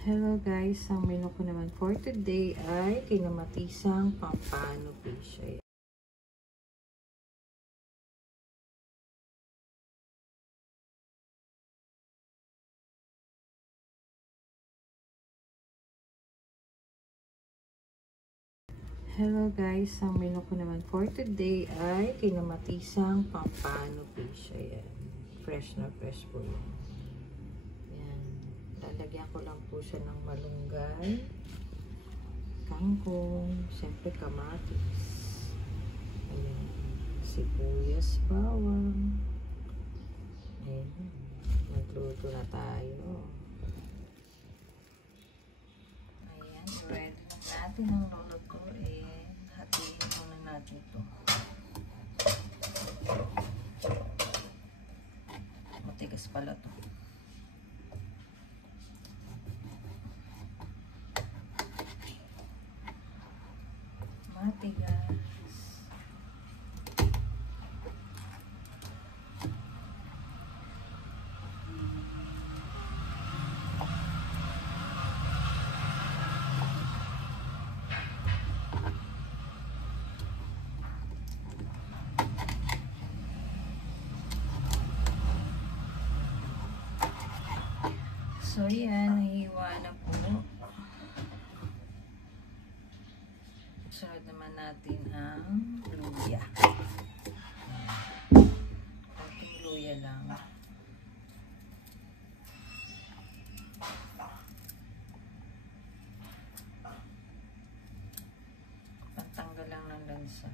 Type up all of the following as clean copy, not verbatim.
Hello guys, ang menu ko naman for today ay kinamatisang pampano fish. Ayan. Hello guys, ang menu ko naman for today ay kinamatisang pampano fish. Ayan. Fresh na fresh po yun. Ayan. Lalagyan ko lang po siya ng malunggay, kangkong, siyempre kamatis. Ayan. Sibuyas, bawang. Ayan. Magluto na tayo. Ayan. Ready na natin ang lolo ko. Hatiin muna natin ito. Matigas pala ito. Matigas. So yan, nahiwa na po. Sunod naman natin ang luya. Konting luya lang. Pantanggal lang ng lansa.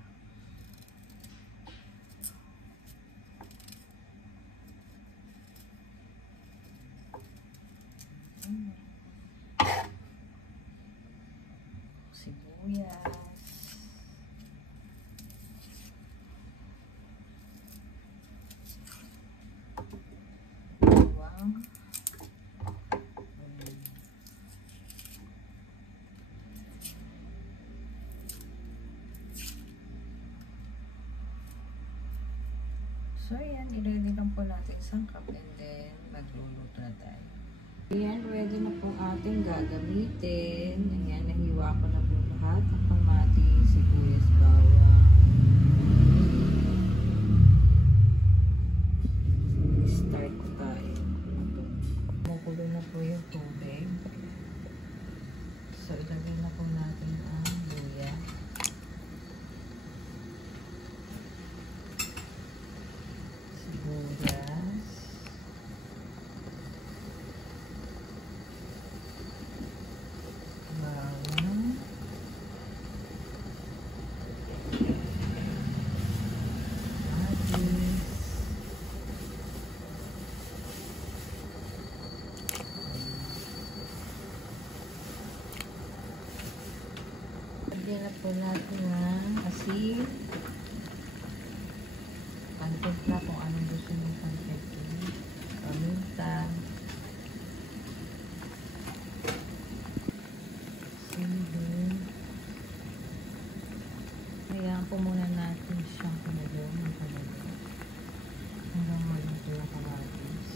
Sibuyas. Bawang. So yan, i-ready lang po natin sangkap and then magluluto na tayo. Ayan, ready na po ating gagamitin. Ayan, nahiwa ko na po lahat. Ang kamatis, sibuyas, bawang. Start ko tayo. Makulo na po yung tubig. So, ilagay na po natin ang luya. Sibuyas. Bawang. Kamatis. Lagyan na po natin ng asin. Pantempla kung anong gusto nyo pantempla. Paminta. Sili. Hayaan po muna natin siyang kumulong ng kumulong. Hanggang maluto na kamatis.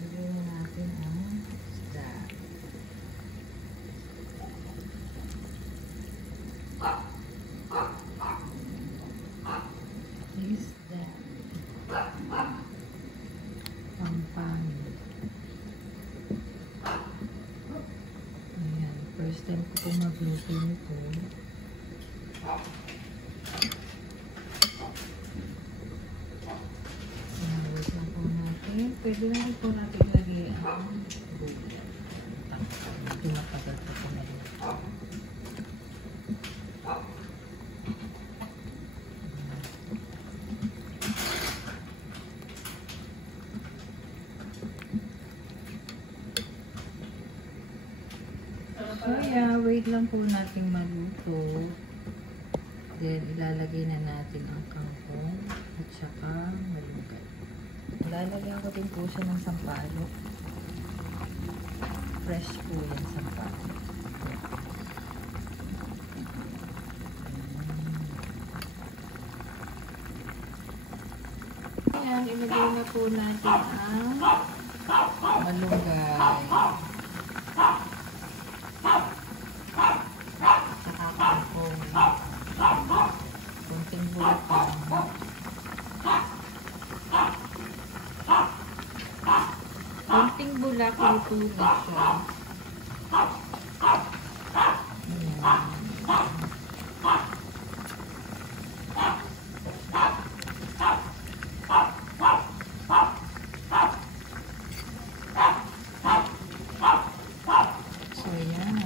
Lagyan na natin ang isda. Isda. Pampano. Ayan. First time ko po magluto nito. Ayan. Wait lang po natin. Pwede na po natin lagyan ang bulan. Ito matagal pa po na rin. So yeah, wait lang po natin maluto. Then ilalagay na natin ang kangkong at saka malunggay. Lalagyan ko din po siya ng sampalok. Fresh po yan sampalok. Ayan, ilagay na po natin ang malunggay, saka kangkong, kunting bulaklak, kunting bulak, luto na siya. Ayan. So, ayan.